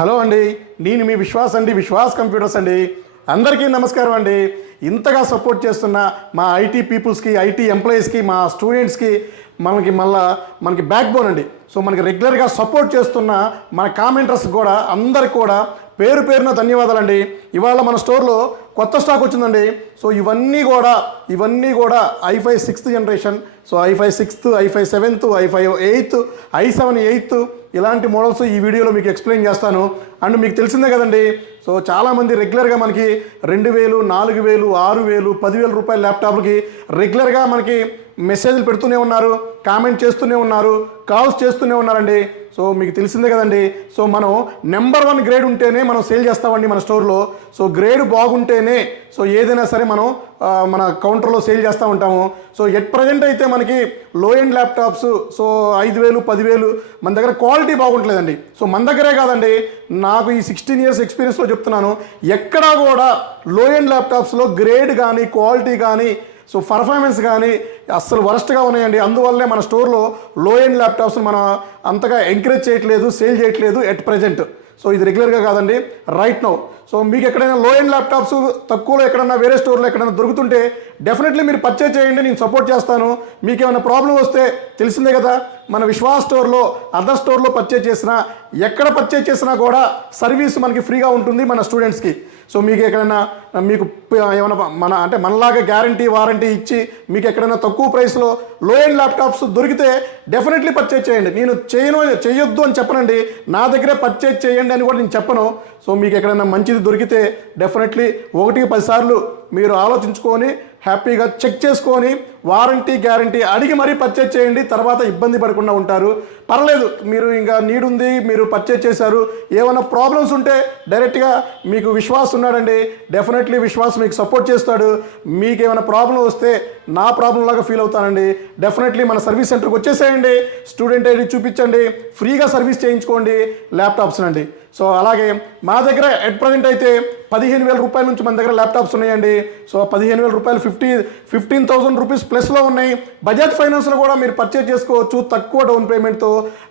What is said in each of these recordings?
Hello అండి, నేను మీ విశ్వాస్ అండి, విశ్వాస్ కంప్యూటర్స్ అండి. అందరికీ నమస్కారం అండి. ఇంతగా సపోర్ట్ చేస్తున్న మా ఐటీ పీపుల్స్కి, ఐటీ ఎంప్లాయీస్కి, మా స్టూడెంట్స్కి మనకి బ్యాక్ బోన్ అండి. సో మనకి రెగ్యులర్గా సపోర్ట్ చేస్తున్న మన కామెంటర్స్ కూడా అందరికి కూడా పేరు పేరున ధన్యవాదాలండి. ఇవాళ మన స్టోర్లో కొత్త స్టాక్ వచ్చిందండి. సో ఇవన్నీ కూడా i5 6th generation. So i5 6th, i5 7th, i5 8th, i7 8th ఇలాంటి మోడల్స్ ఈ వీడియోలో మీకు ఎక్స్ప్లెయిన్ చేస్తాను. అండ్ మీకు తెలిసిందే కదండి, సో చాలామంది రెగ్యులర్గా మనకి 2000, 4000, 6000, 10,000 రూపాయల ల్యాప్టాప్లకి రెగ్యులర్గా మనకి మెసేజ్లు పెడుతూనే ఉన్నారు, కామెంట్ చేస్తూనే ఉన్నారు, కాల్స్ చేస్తూనే ఉన్నారండి. సో మీకు తెలిసిందే కదండి, సో మనం నెంబర్ 1 గ్రేడ్ ఉంటేనే మనం సేల్ చేస్తామండి మన స్టోర్లో. సో గ్రేడ్ బాగుంటేనే సో ఏదైనా సరే మనం మన కౌంటర్లో సేల్ చేస్తూ ఉంటాము. సో ఎట్ ప్రజెంట్ అయితే మనకి లో ఎండ్ ల్యాప్టాప్స్ సో 5,000, 10,000 మన దగ్గర క్వాలిటీ బాగుంటలేదండి. సో మన దగ్గరే కాదండి, నాకు ఈ 16 years ఎక్స్పీరియన్స్లో చెప్తున్నాను, ఎక్కడా కూడా లో ఎండ్ ల్యాప్టాప్స్లో గ్రేడ్ కానీ క్వాలిటీ కానీ సో పర్ఫార్మెన్స్ కానీ అస్సలు వరస్ట్గా ఉన్నాయండి. అందువల్లే మన స్టోర్లో లో ఎండ్ ల్యాప్టాప్స్ మనం అంతగా ఎంకరేజ్ చేయట్లేదు, సేల్ చేయట్లేదు ఎట్ ప్రజెంట్. సో ఇది రెగ్యులర్గా కాదండి, రైట్ నౌ. సో మీకు ఎక్కడైనా లో ఎండ్ ల్యాప్టాప్స్ తక్కువలో ఎక్కడన్నా వేరే స్టోర్లో ఎక్కడైనా దొరుకుతుంటే డెఫినెట్లీ మీరు పర్చేజ్ చేయండి, నేను సపోర్ట్ చేస్తాను. మీకు ఏమైనా ప్రాబ్లం వస్తే తెలిసిందే కదా, మన విశ్వాస్ స్టోర్లో అదర్ స్టోర్లో పర్చేజ్ చేసినా, ఎక్కడ పర్చేజ్ చేసినా కూడా సర్వీస్ మనకి ఫ్రీగా ఉంటుంది మన స్టూడెంట్స్కి. సో మీకు ఎక్కడైనా మీకు ఏమైనా మనలాగా గ్యారంటీ వారంటీ ఇచ్చి మీకు ఎక్కడైనా తక్కువ ప్రైస్లో లో ఎండ్ ల్యాప్టాప్స్ దొరికితే డెఫినెట్లీ పర్చేజ్ చేయండి. నేను చేయొద్దు అని చెప్పనండి, నా దగ్గరే పర్చేజ్ చేయండి అని కూడా నేను చెప్పను. సో మీకు ఎక్కడైనా మంచిది దొరికితే డెఫినెట్లీ 1కి 10 సార్లు మీరు ఆలోచించుకొని హ్యాపీగా చెక్ చేసుకొని వారంటీ గ్యారంటీ అడిగి మరీ పర్చేజ్ చేయండి. తర్వాత ఇబ్బంది పడకుండా ఉంటారు. పర్లేదు, మీరు ఇంకా నీడ్ ఉంది, మీరు పర్చేజ్ చేశారు, ఏమైనా ప్రాబ్లమ్స్ ఉంటే డైరెక్ట్గా మీకు విశ్వాస్ ఉన్నాడండి, డెఫినెట్లీ విశ్వాస్ మీకు సపోర్ట్ చేస్తాడు. మీకు ఏమైనా ప్రాబ్లం వస్తే నా ప్రాబ్లం లాగా ఫీల్ అవుతానండి. డెఫినెట్లీ మన సర్వీస్ సెంటర్కి వచ్చేసేయండి, స్టూడెంట్ ఐడి చూపించండి, ఫ్రీగా సర్వీస్ చేయించుకోండి ల్యాప్టాప్స్ అండి. సో అలాగే మా దగ్గర ఎట్ ప్రజెంట్ అయితే 15,000 రూపాయల నుంచి మన దగ్గర ల్యాప్టాప్స్ ఉన్నాయండి. సో 15,000 రూపాయలు 15,000 రూపీస్ ప్లస్లో ఉన్నాయి. బజాజ్ ఫైనాన్స్లో కూడా మీరు పర్చేజ్ చేసుకోవచ్చు తక్కువ డౌన్ పేమెంట్తో.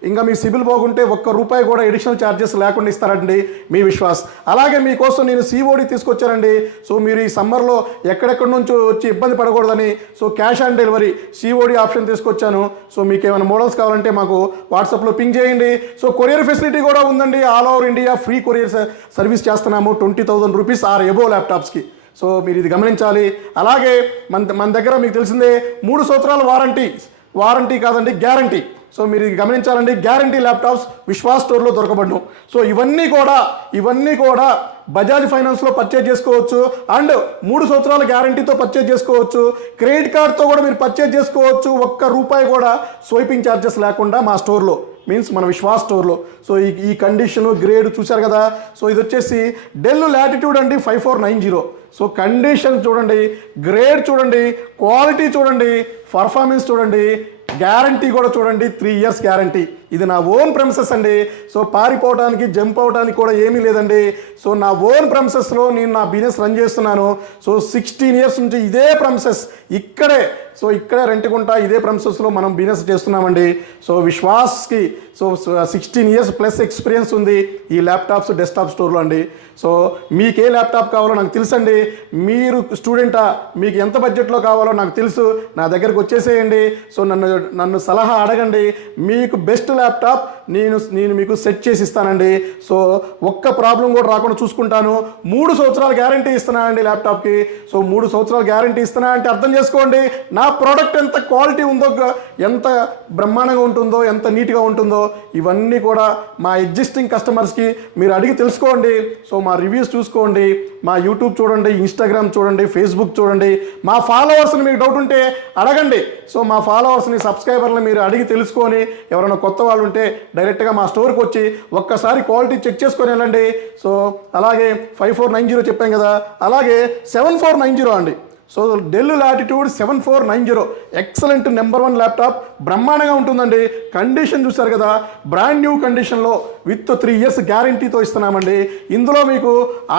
ఇంకా మీ సిబిల్ బాగుంటే ₹1 కూడా ఎడిషనల్ ఛార్జెస్ లేకుండా ఇస్తారండి మీ విశ్వాస్. అలాగే మీకోసం నేను COD తీసుకొచ్చానండి. సో మీరు ఈ సమ్మర్లో ఎక్కడెక్కడి నుంచి వచ్చి ఇబ్బంది పడకూడదని so cash on delivery COD option తీసుకొచ్చాను. సో మీకు ఏమైనా మోడల్స్ కావాలంటే మాకు వాట్సాప్లో పింగ్ చేయండి. సో కొరియర్ ఫెసిలిటీ కూడా ఉందండి, all over India free courier service చేస్తున్నాము 20,000 రూపీస్ ఆర్ ఎబో ల్యాప్టాప్స్కి. సో మీరు ఇది గమనించాలి. అలాగే మన దగ్గర మీకు తెలిసిందే 3 సంవత్సరాల వారంటీ కాదండి, గ్యారంటీ. సో మీరు ఇది గమనించాలండి, గ్యారంటీ ల్యాప్టాప్స్ విశ్వాస్ స్టోర్లో దొరకబడను. సో ఇవన్నీ కూడా బజాజ్ ఫైనాన్స్లో పర్చేజ్ చేసుకోవచ్చు అండ్ 3 సంవత్సరాల గ్యారంటీతో పర్చేజ్ చేసుకోవచ్చు. క్రెడిట్ కార్డ్తో కూడా మీరు పర్చేజ్ చేసుకోవచ్చు, ₹1 కూడా స్వైపింగ్ ఛార్జెస్ లేకుండా మా స్టోర్లో, మీన్స్ మన విశ్వాస్ స్టోర్లో. సో ఈ కండిషను గ్రేడ్ చూశారు కదా. సో ఇది వచ్చేసి డెల్ లాటిట్యూడ్ అండి 5490. సో కండిషన్ చూడండి, గ్రేడ్ చూడండి, క్వాలిటీ చూడండి, పర్ఫార్మెన్స్ చూడండి, గ్యారంటీ కూడా చూడండి, 3 years గ్యారంటీ. ఇది నా ఓన్ ప్రెమిసెస్ అండి. సో పారిపోవడానికి జంప్ అవడానికి కూడా ఏమీ లేదండి. సో నా ఓన్ ప్రెమిసెస్లో నేను నా బిజినెస్ రన్ చేస్తున్నాను. సో 16 years నుంచి ఇదే ప్రెమిసెస్ ఇక్కడే రెంట్కుంటా ఇదే ప్రెమిసెస్లో మనం బిజినెస్ చేస్తున్నామండి. సో విశ్వాస్కి 16 years ప్లస్ ఎక్స్పీరియన్స్ ఉంది ఈ ల్యాప్టాప్స్ డెస్క్టాప్ స్టోర్లో అండి. సో మీకు ఏ ల్యాప్టాప్ కావాలో నాకు తెలుసండి, మీరు స్టూడెంటా, మీకు ఎంత బడ్జెట్లో కావాలో నాకు తెలుసు, నా దగ్గరకు వచ్చేసేయండి. సో నన్ను సలహా అడగండి, మీకు బెస్ట్ ల్యాప్టాప్ నేను మీకు సెట్ చేసి ఇస్తానండి. సో ఒక్క ప్రాబ్లం కూడా రాకుండా చూసుకుంటాను. 3 సంవత్సరాల గ్యారంటీ ఇస్తున్నానండి ల్యాప్టాప్కి. సో 3 సంవత్సరాల గ్యారంటీ ఇస్తున్నా అంటే అర్థం చేసుకోండి నా ప్రోడక్ట్ ఎంత క్వాలిటీ ఉందో, ఎంత బ్రహ్మాండంగా ఉంటుందో, ఎంత నీట్గా ఉంటుందో ఇవన్నీ కూడా మా ఎగ్జిస్టింగ్ కస్టమర్స్కి మీరు అడిగి తెలుసుకోండి. సో మా రివ్యూస్ చూసుకోండి, మా యూట్యూబ్ చూడండి, ఇన్స్టాగ్రామ్ చూడండి, ఫేస్బుక్ చూడండి, మా ఫాలోవర్స్ని మీకు డౌట్ ఉంటే అడగండి. సో మా ఫాలోవర్స్ని, సబ్స్క్రైబర్ని మీరు అడిగి తెలుసుకొని ఎవరైనా కొత్త వాళ్ళు ఉంటే డైరెక్ట్గా మా స్టోర్కి వచ్చి ఒక్కసారి క్వాలిటీ చెక్ చేసుకొని వెళ్ళండి. సో అలాగే 5490 చెప్పాం కదా, అలాగే 7490 అండి. So del latitude 7490 excellent number 1 laptop, బ్రహ్మాండంగా ఉంటుందండి. కండిషన్ చూస్తారు కదా, బ్రాండ్ న్యూ కండిషన్లో విత్ 3 years గ్యారంటీతో ఇస్తున్నామండి. ఇందులో మీకు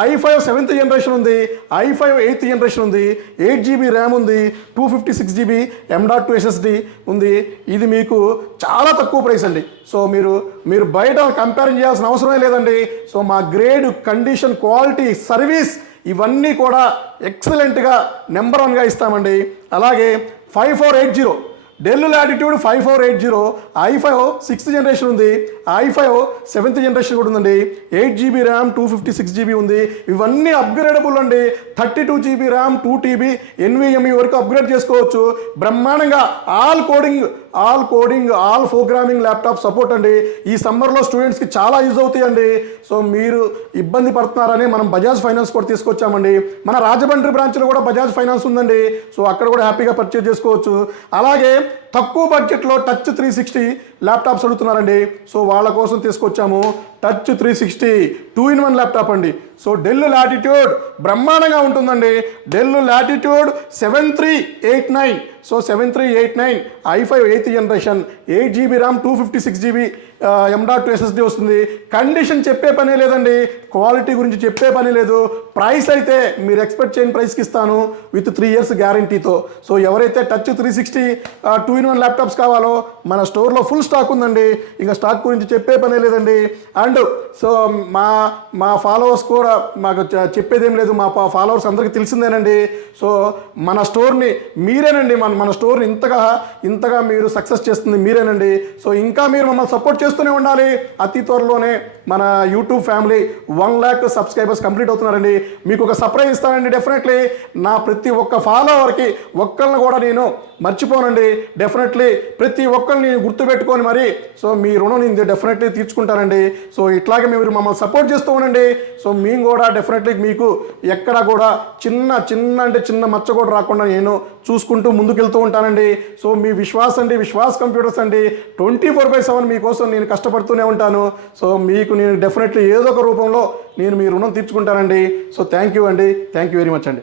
i5 7th జనరేషన్ ఉంది, i5 8th జనరేషన్ ఉంది, 8GB ర్యామ్ ఉంది, 256GB M.2 SSD ఉంది. ఇది మీకు చాలా తక్కువ ప్రైస్ అండి. సో మీరు బయట కంపేరింగ్ చేయాల్సిన అవసరమే లేదండి. సో మా గ్రేడ్, కండిషన్, క్వాలిటీ, సర్వీస్ ఇవన్నీ కూడా ఎక్సలెంట్గా నెంబర్ 1గా ఇస్తామండి. అలాగే 5480 del latitude 5480 i5 6th generation ఉంది, i5 7th జనరేషన్ కూడా ఉందండి, 8GB ర్యామ్ 256GB ఉంది. ఇవన్నీ అప్గ్రేడబుల్ అండి. 32GB ర్యామ్ 2TB NVMe వరకు అప్గ్రేడ్ చేసుకోవచ్చు. బ్రహ్మాండంగా all coding all programming laptop support అండి. ఈ సమ్మర్లో స్టూడెంట్స్కి చాలా యూజ్ అవుతాయండి. సో మీరు ఇబ్బంది పడుతున్నారని మనం బజాజ్ ఫైనాన్స్ కూడా తీసుకొచ్చామండి. మన రాజమండ్రి బ్రాంచ్లో కూడా బజాజ్ ఫైనాన్స్ ఉందండి. సో అక్కడ కూడా హ్యాపీగా పర్చేజ్ చేసుకోవచ్చు. అలాగే తక్కువ బడ్జెట్లో టచ్ 360 ల్యాప్టాప్స్ అడుగుతున్నారండి. సో వాళ్ళ కోసం తీసుకొచ్చాము టచ్ 360 2-in-1 ల్యాప్టాప్ అండి. సో డెల్ లాటిట్యూడ్ బ్రహ్మాండంగా ఉంటుందండి. Del latitude 7389, so 7389 i5 8th generation, 8GB RAM 256GB M.2 SSD వస్తుంది. కండిషన్ చెప్పే పనే లేదండి, క్వాలిటీ గురించి చెప్పే పని లేదు. ప్రైస్ అయితే మీరు ఎక్స్పెక్ట్ చేయని ప్రైస్కి ఇస్తాను విత్ 3 years గ్యారంటీతో. సో ఎవరైతే టచ్ 360 2-in-1 ల్యాప్టాప్స్ కావాలో మన స్టోర్లో ఫుల్ స్టాక్ ఉందండి. ఇంకా స్టాక్ గురించి చెప్పే పనే లేదండి. అండ్ సో మా ఫాలోవర్స్ కూడా మాకు చెప్పేదేం లేదు, మా ఫాలోవర్స్ అందరికీ తెలిసిందేనండి. సో మన స్టోర్ని మీరేనండి, మన స్టోర్ని ఇంతగా మీరు సక్సెస్ చేస్తుంది మీరేనండి. సో ఇంకా మీరు మమ్మల్ని సపోర్ట్ చేస్తూనే ఉండాలి. అతి త్వరలోనే మన YouTube family 1 lakh subscribers complete అవుతున్నారండి. మీకు ఒక సర్ప్రైజ్ ఇస్తానండి. డెఫినెట్లీ నా ప్రతి ఒక్క ఫాలోవర్కి ఒక్కళ్ళని కూడా నేను మర్చిపోనండి. డెఫినెట్లీ ప్రతి ఒక్కరిని నేను గుర్తుపెట్టుకొని మరి సో మీ రుణం నేను డెఫినెట్లీ తీర్చుకుంటానండి. సో ఇట్లాగే మీరు మమ్మల్ని సపోర్ట్ చేస్తూ ఉండండి. సో మేము కూడా డెఫినెట్లీ మీకు ఎక్కడ కూడా చిన్న మచ్చ కూడా రాకుండా నేను చూసుకుంటూ ముందుకెళ్తూ ఉంటానండి. సో మీ విశ్వాస్ కంప్యూటర్స్ అండి 24/7 మీకోసం నేను కష్టపడుతూనే ఉంటాను. సో మీకు నేను డెఫినెట్లీ ఏదో ఒక రూపంలో నేను మీ రుణం తీర్చుకుంటానండి. సో థ్యాంక్ యూ అండి, థ్యాంక్ యూ వెరీ మచ్ అండి.